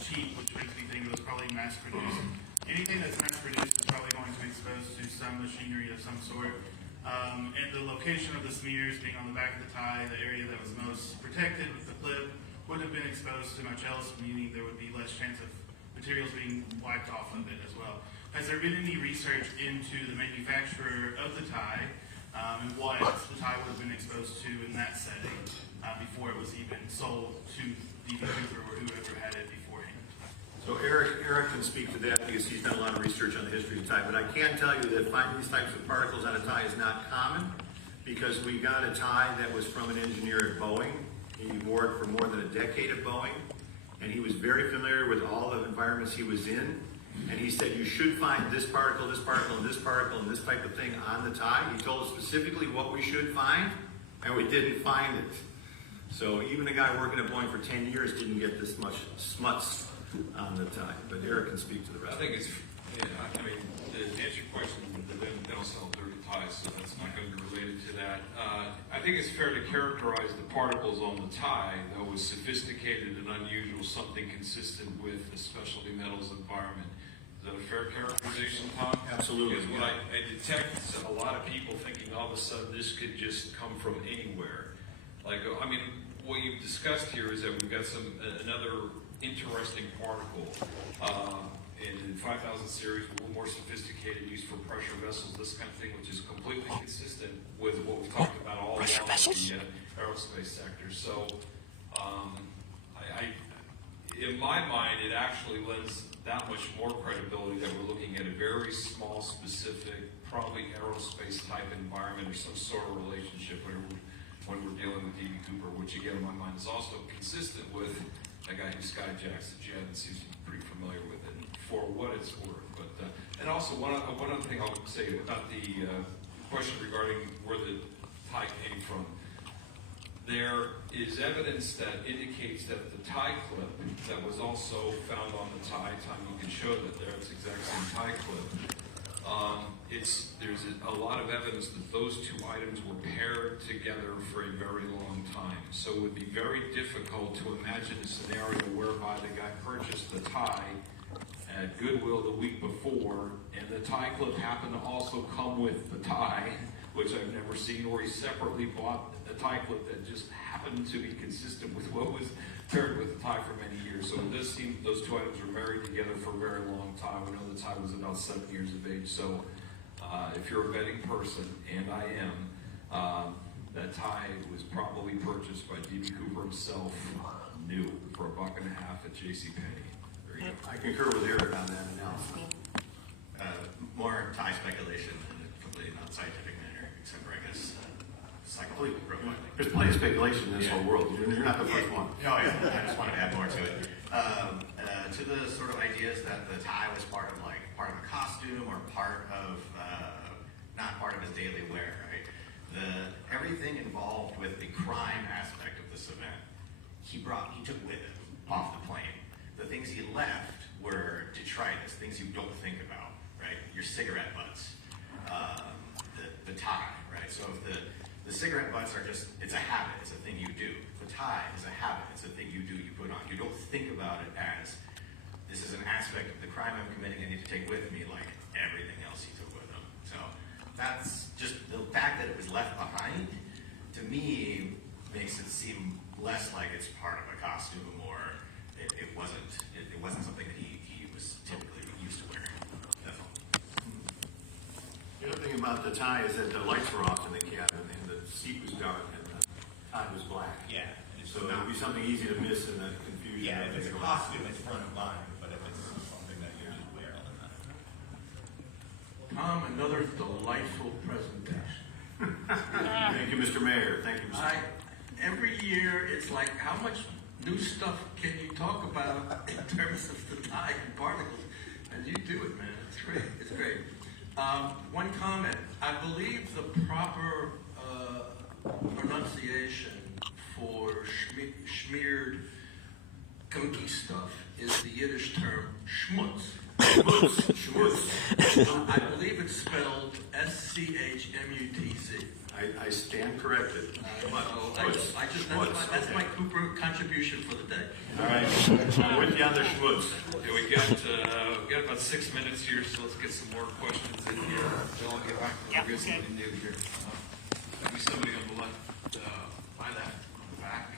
cheap, which makes me think it was probably mass-produced. Anything that's mass-produced is probably going to be exposed to some machinery of some sort. And the location of the smears being on the back of the tie, the area that was most protected with the clip, wouldn't have been exposed to much else, meaning there would be less chance of materials being wiped off of it as well. Has there been any research into the manufacturer of the tie and what the tie would have been exposed to in that setting before it was even sold to DB Cooper or whoever had it beforehand? So Eric can speak to that because he's done a lot of research on the history of the tie. But I can tell you that finding these types of particles on a tie is not common because we got a tie that was from an engineer at Boeing. He worked for more than a decade at Boeing, and he was very familiar with all the environments he was in. And he said you should find this particle, and this particle, and this type of thing on the tie. He told us specifically what we should find, and we didn't find it. So even a guy working at Boeing for 10 years didn't get this much smuts on the tie. But Eric can speak to the rest. I think it's, yeah, I mean, to answer your question, they don't sell dirty ties, so that's not going to be related to that. I think it's fair to characterize the particles on the tie, though, as sophisticated and unusual, something consistent with the specialty metals environment. Is that a fair characterization, Tom? Absolutely. Because what I detect is a lot of people thinking all of a sudden this could just come from anywhere. Like, I mean, what you've discussed here is that we've got another interesting particle in 5000 series, a little more sophisticated, used for pressure vessels, this kind of thing, which is completely consistent with what we've talked about all along the aerospace sector. So, in my mind, it actually lends that much more credibility that we're looking at a very small, specific, probably aerospace type environment or some sort of relationship when we're dealing with D.B. Cooper, which again, in my mind, is also consistent with a guy who skyjacks the jet and seems to be pretty familiar with it for what it's worth. But and also one other thing I'll say about the question regarding where the tie came from. There is evidence that indicates that the tie clip that was also found on the tie, Tom, you can show that there, it's the exact same tie clip. There's a lot of evidence that those two items were paired together for a very long time. So it would be very difficult to imagine a scenario whereby the guy purchased the tie at Goodwill the week before, and the tie clip happened to also come with the tie, which I've never seen, or he separately bought a tie clip that just happened to be consistent with what was paired with the tie for many years. So it does seem those two items were married together for a very long time. We know the tie was about 7 years of age. So if you're a betting person, and I am, that tie was probably purchased by D.B. Cooper himself, new, for $1.50 at JCPenney. There you go. I concur with Eric on that analysis. More tie speculation in a completely non-scientific manner, except for, I guess, psychological profiling. There's plenty of speculation in this whole world. You're not the first one. No, yeah, I just wanted to add more to it. To the sort of ideas that the tie was part of a costume or not part of his daily wear, right? Everything involved with the crime aspect of this event, he took with him off the plane. The things he left were detritus, things you don't think about, right? Your cigarette butts, the tie, right? So if the cigarette butts are it's a habit, it's a thing you do. The tie is a habit, it's a thing you do, you put on. You don't think about it as, this is an aspect of the crime I'm committing I need to take with me, like everything else he took with him. So that's just the fact that it was left behind, to me, makes it seem less like it's part of a costume, or it wasn't something that he was typically used to wearing. That's all. The other thing about the tie is that the lights were off in the cabin and the seat was dark and the tie was black. Yeah. So it would be something easy to miss in the confusion. Yeah, if it's a costume, it's front of mind, but if it's something that you just wear all the time. Tom, another delightful presentation. Thank you, Mr. Mayor. Thank you, Mr. Every year, it's like, how much new stuff can you talk about in terms of the tie and particles? And you do it, man. It's great. It's great. One comment. I believe the proper pronunciation for schmeared gunky stuff is the Yiddish term schmutz. Schmutz. I believe it's spelled SCHMUTZ. I stand corrected. That's my Cooper contribution for the day. All right. I'm with you on the schmutz. Okay, we got about 6 minutes here, so let's get some more questions in here. Then I'll get back to we'll get somebody new here. Maybe somebody on the left, by that back.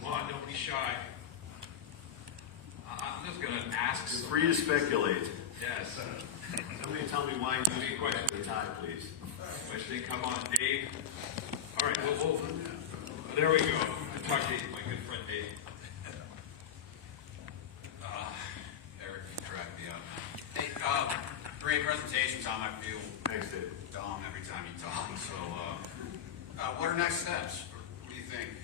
Come on, don't be shy. I'm just going to ask. You're free to speculate. Yes. Somebody tell me why you need a question the tie, please. Question, come on, Dave. All right, well, there we go. I talked to my good friend Dave. Great presentation, Tom. I feel Thanks, Dave. dumb every time you talk. So, what are next steps? What do you think?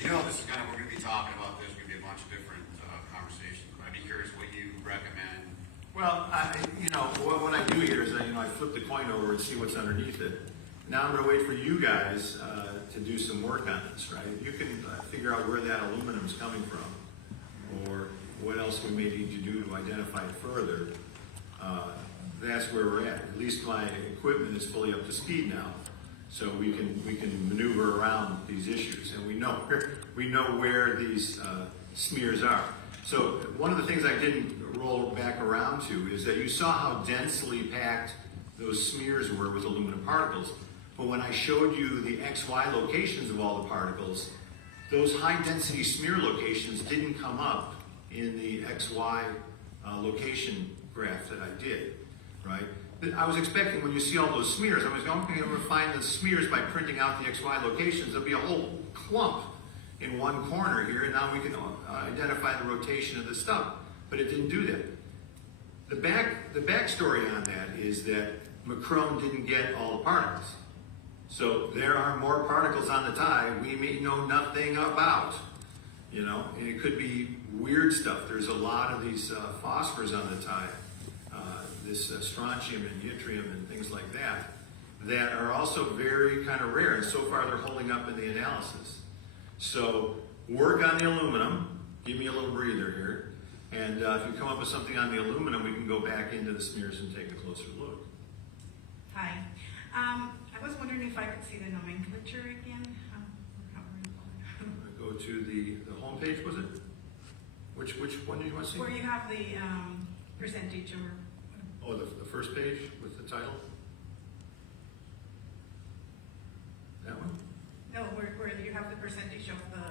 You know, this is kind of, we're going to be talking about this. Going to be a bunch of different conversations. But I'd be curious what you recommend. Well, what I do here is I flip the coin over and see what's underneath it. Now I'm going to wait for you guys to do some work on this, right? You can figure out where that aluminum is coming from, or what else we may need to do to identify it further. That's where we're at. Least my equipment is fully up to speed now, so we can maneuver around these issues, and we know where these smears are. So one of the things I didn't roll back around to is that you saw how densely packed those smears were with aluminum particles. But when I showed you the XY locations of all the particles, those high density smear locations didn't come up in the XY location graph that I did, right? But I was expecting when you see all those smears, I was going to find the smears by printing out the XY locations. There'll be a whole clump in one corner here, and now we can identify the rotation of the stuff. But it didn't do that. The backstory on that is that McCrone didn't get all the particles. So there are more particles on the tie we may know nothing about, and it could be weird stuff. There's a lot of these phosphors on the tie, this strontium and yttrium and things like that are also very kind of rare, and so far they're holding up in the analysis. So work on the aluminum, give me a little breather here, and if you come up with something on the aluminum, we can go back into the smears and take a closer look. Hi. I was wondering if I could see the nomenclature again. Go to the home page, was it? Which one did you want to see? Where you have the percentage or... Oh, the first page with the title? That one? No, where you have the percentage of the,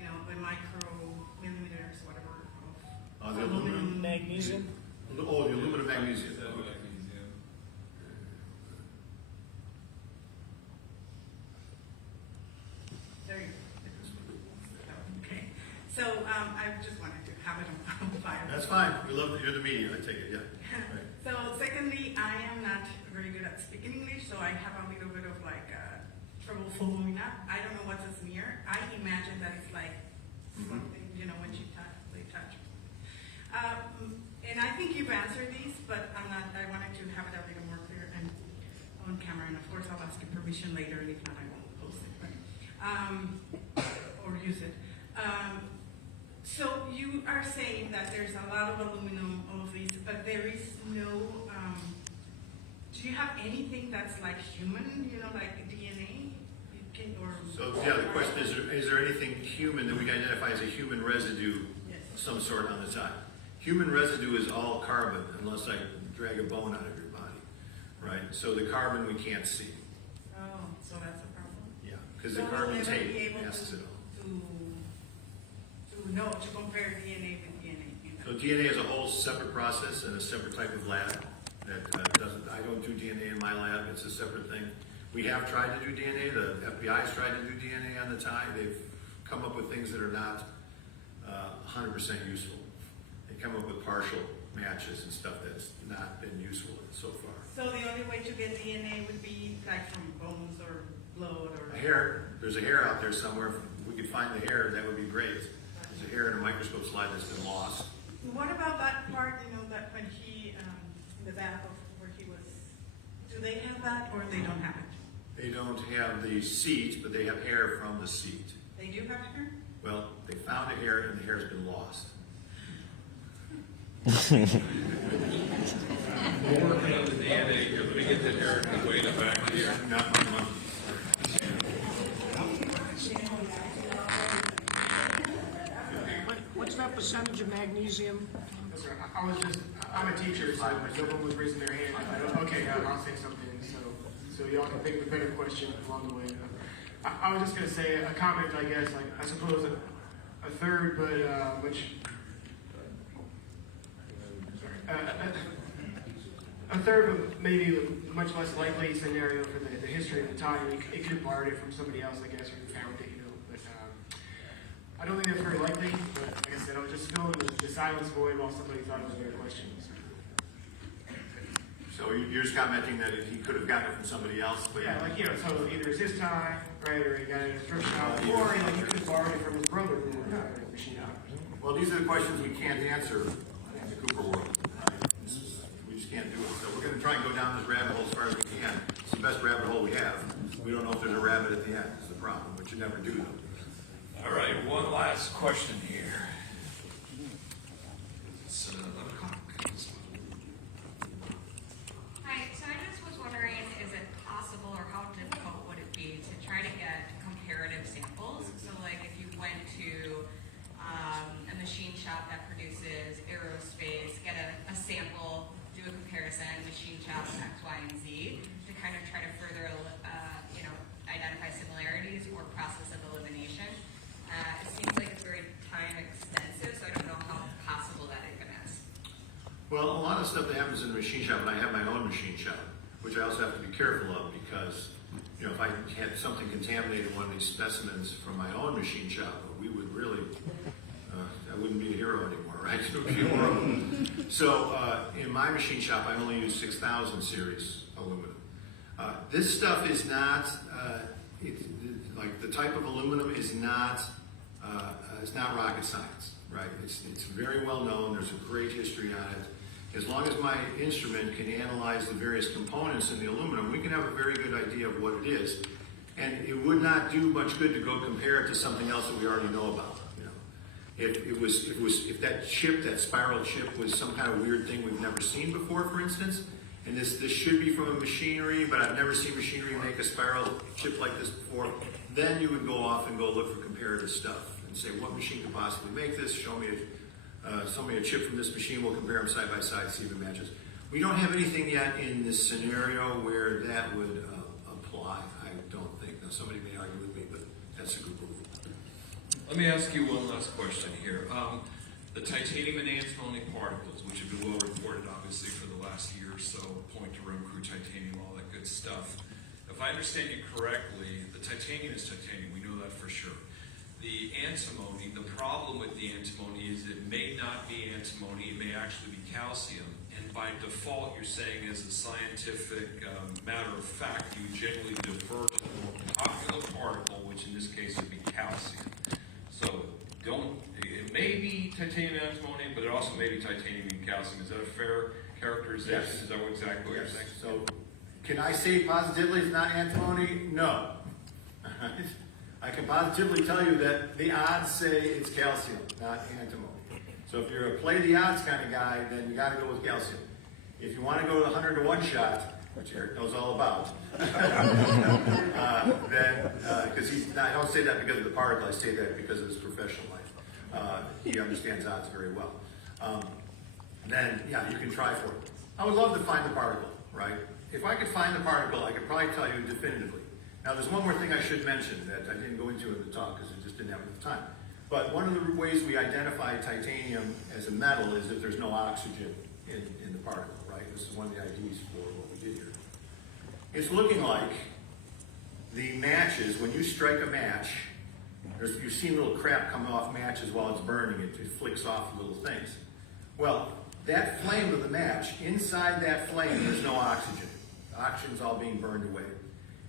the micromillimeters, whatever, of The aluminum? Magnesium? Oh, the aluminum magnesium. There you go. Okay. So I just wanted to have it on file. That's fine. We love that you're the media. I take it, yeah. Right. So secondly, I am not very good at speaking English, so I have a little bit of trouble following up. I don't know what's a smear. I imagine that it's like something, when they touch. And I think you've answered these, but I wanted to have it a little more clear and on camera. And of course, I'll ask you permission later, and if not, I won't post it, or use it. So you are saying that there's a lot of aluminum, all of these, but there is no, do you have anything that's like human, like DNA? So yeah, the question is there anything human that we can identify as a human residue of some sort on the tie? Human residue is all carbon, unless I drag a bone out of your body, right? So the carbon we can't see. Oh, so that's a problem? Yeah, because the carbon tape masks it all. To compare DNA with DNA. So DNA is a whole separate process and a separate type of lab that doesn't, I don't do DNA in my lab, it's a separate thing. We have tried to do DNA, the FBI has tried to do DNA on the tie. They've come up with things that are not 100% useful. They come up with partial matches and stuff that's not been useful so far. So the only way to get DNA would be like from bones or blood or... A hair, there's a hair out there somewhere. If we could find the hair, that would be great. There's a hair in a microscope slide that's been lost. What about that part, that when he, in the back of where he was, do they have that or they don't have it? They don't have the seat, but they have hair from the seat. They do have hair? Well, they found a hair and the hair's been lost. We're working on the DNA here. Let me get the hair way in the back here. What's that percentage of magnesium? I'm a teacher, so no one was raising their hand. I thought, okay, I'll say something so y'all can think of a better question along the way. I was just going to say a comment, I guess, I suppose a third, but a third, but maybe a much less likely scenario for the history of the time. It could have borrowed it from somebody else, I guess, or found it, but I don't think that's very likely, but like I said, I was just filling the silence void while somebody thought it was a better question. So. So you're just commenting that he could have gotten it from somebody else, but Yeah, like, so either it's his tie, right, or he got it at a thrift shop, or like he could have borrowed it from his brother who worked at a machine shop. well, these are the questions we can't answer in the Cooper world. We just can't do it. So we're gonna try and go down this rabbit hole as far as we can. It's the best rabbit hole we have. We don't know if there's a rabbit at the end, is the problem, which you never do though. All right, one last question here. It's 11 o'clock. Hi, so I just was wondering, is it possible or how difficult would it be to try to get comparative samples? So like if you went to a machine shop that produces aerospace, get a sample, do a comparison, machine shop X, Y, and Z, to kind of try to further, identify similarities or process of elimination. It seems like it's very time extensive, so I don't know how possible that even is. Well, a lot of stuff that happens in the machine shop, and I have my own machine shop, which I also have to be careful of because, if I had something contaminated in one of these specimens from my own machine shop, we would really, I wouldn't be a hero anymore, right? It would be horrible. So in my machine shop, I only use 6000 series aluminum. This stuff is not, like the type of aluminum is not, it's not rocket science, right? It's very well known. There's a great history on it. As long as my instrument can analyze the various components in the aluminum, we can have a very good idea of what it is. And it would not do much good to go compare it to something else that we already know about. If that chip, that spiral chip, was some kind of weird thing we've never seen before, for instance, and this should be from a machinery, but I've never seen machinery make a spiral chip like this before, then you would go off and go look for comparative stuff and say, what machine could possibly make this? Show me a chip from this machine, we'll compare them side by side, see if it matches. We don't have anything yet in this scenario where that would apply, I don't think. Now, somebody may argue with me, but that's a good rule. Let me ask you one last question here. The titanium and antimony particles, which have been well reported, obviously, for the last year or so, point to room crew titanium, all that good stuff. If I understand you correctly, the titanium is titanium. We know that for sure. The antimony, the problem with the antimony is it may not be antimony, it may actually be calcium. And by default, you're saying as a scientific matter of fact, you generally defer to the more popular particle, which in this case would be calcium. So it may be titanium and antimony, but it also may be titanium and calcium. Is that a fair characterization? Yes. Is that exactly what you're saying? So, can I say positively it's not antimony? No. I can positively tell you that the odds say it's calcium, not antimony. So if you're a play the odds kind of guy, then you got to go with calcium. If you want to go to the 100 to 1 shot, which Eric knows all about, then because I don't say that because of the particle, I say that because of his professional life. He understands odds very well. Then yeah, you can try for it. I would love to find the particle, right? If I could find the particle, I could probably tell you definitively. Now, there's one more thing I should mention that I didn't go into in the talk because I just didn't have enough time. But one of the ways we identify titanium as a metal is if there's no oxygen in the particle, right? This is one of the IDs for what we did here. It's looking like the matches, when you strike a match, you've seen little crap come off matches while it's burning, it flicks off little things. Well, that flame of the match, inside that flame, there's no oxygen. The oxygen's all being burned away.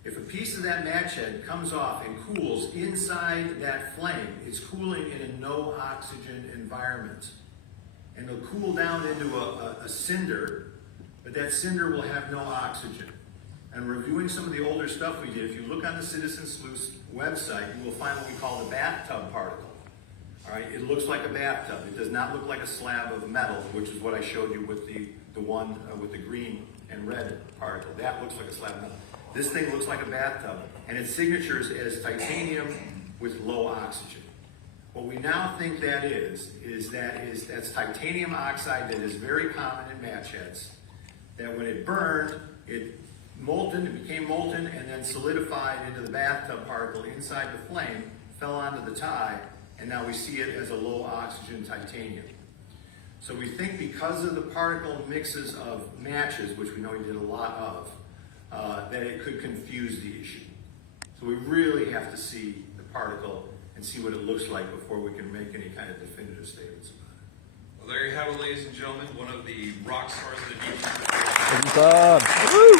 If a piece of that match head comes off and cools inside that flame, it's cooling in a no oxygen environment. And it'll cool down into a cinder, but that cinder will have no oxygen. And reviewing some of the older stuff we did, if you look on the Citizen Sleuth's website, you will find what we call the bathtub particle. All right, it looks like a bathtub. It does not look like a slab of metal, which is what I showed you with the one with the green and red particle. That looks like a slab of metal. This thing looks like a bathtub, and its signature is as titanium with low oxygen. What we now think that that's titanium oxide that is very common in match heads. That when it burned, it became molten, and then solidified into the bathtub particle inside the flame, fell onto the tie, and now we see it as a low oxygen titanium. So we think because of the particle mixes of matches, which we know we did a lot of, that it could confuse the issue. So we really have to see the particle and see what it looks like before we can make any kind of definitive statements about it. Well, there you have it, ladies and gentlemen, one of the rock stars of the deep. done. Woo!